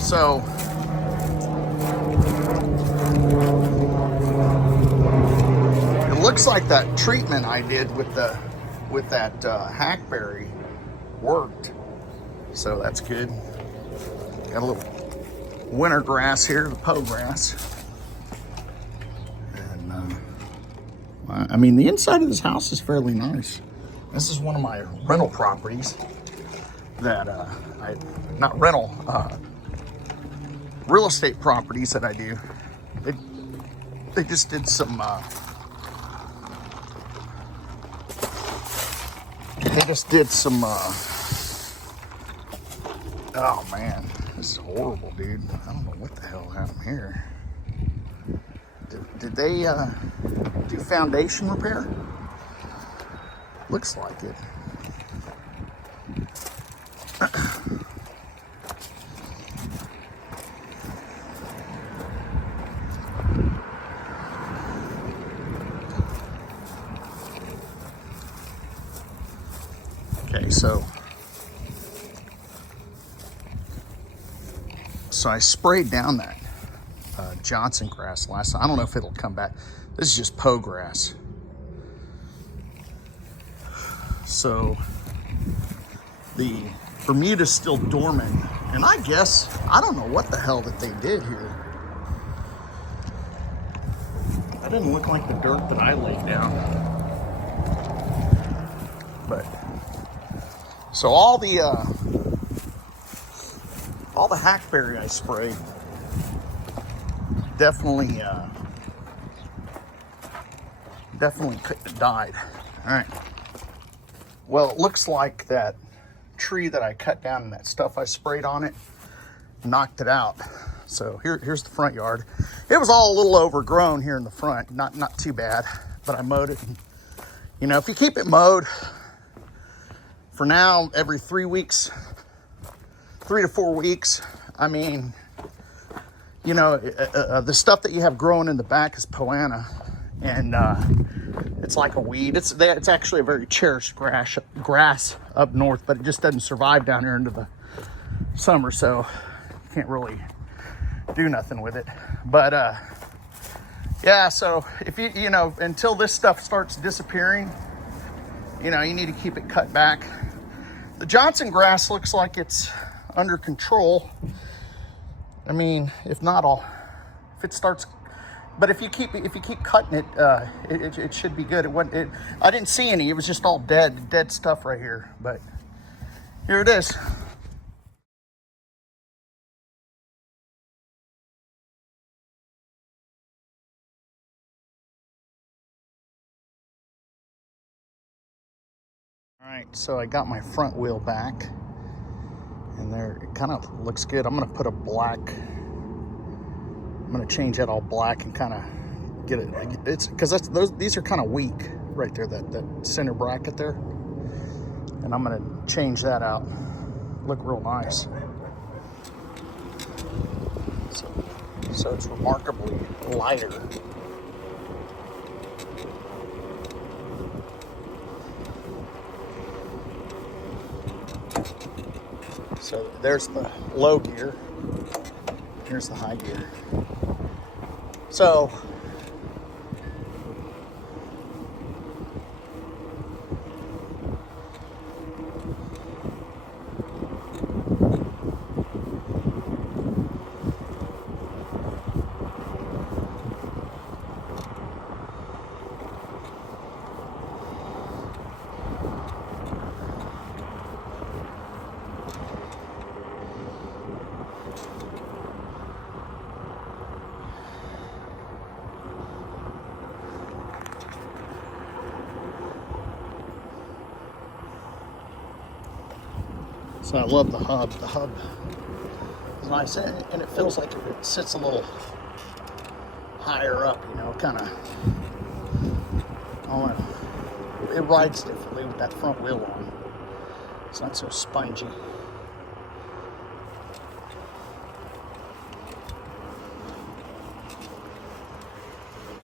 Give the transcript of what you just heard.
So it looks like that treatment I did with that hackberry worked. So that's good. Got a little winter grass here, the Poe grass. And I mean, the inside of this house is fairly nice. This is one of my rental properties that real estate properties that I do. They just did some oh man, this is horrible, dude. I don't know what the hell happened here. Did they do foundation repair? Looks like it. Okay, so I sprayed down that Johnson grass last time. I don't know if it'll come back. This is just Poe grass. So the Bermuda's still dormant, and I guess I don't know what the hell that they did here. That didn't look like the dirt that I laid down. But so all the hackberry I sprayed definitely died. All right. Well, it looks like that tree that I cut down and that stuff I sprayed on it knocked it out. So here's the front yard. It was all a little overgrown here in the front, not too bad, but I mowed it. And, you know, if you keep it mowed, for now, every 3 weeks, 3 to 4 weeks, I mean, you know, the stuff that you have growing in the back is poana, and it's like a weed. It's actually a very cherished grass up north, but it just doesn't survive down here into the summer, so you can't really do nothing with it. But yeah, so if you know, until this stuff starts disappearing, you know, you need to keep it cut back. The Johnson grass looks like it's under control. I mean, if not all, if it starts, but if you keep cutting it, it should be good. I didn't see any. It was just all dead stuff right here. But here it is. All right, so I got my front wheel back, and there it kind of looks good. I'm gonna put a black. I'm gonna change that all black and kind of get it. It's because these are kind of weak right there. That center bracket there, and I'm gonna change that out. Look real nice. So it's remarkably lighter. So there's the low gear, here's the high gear. So So I love the hub. The hub is nice, and it feels like it sits a little higher up, you know, kind of, I don't know, it rides differently with that front wheel on. It's not so spongy.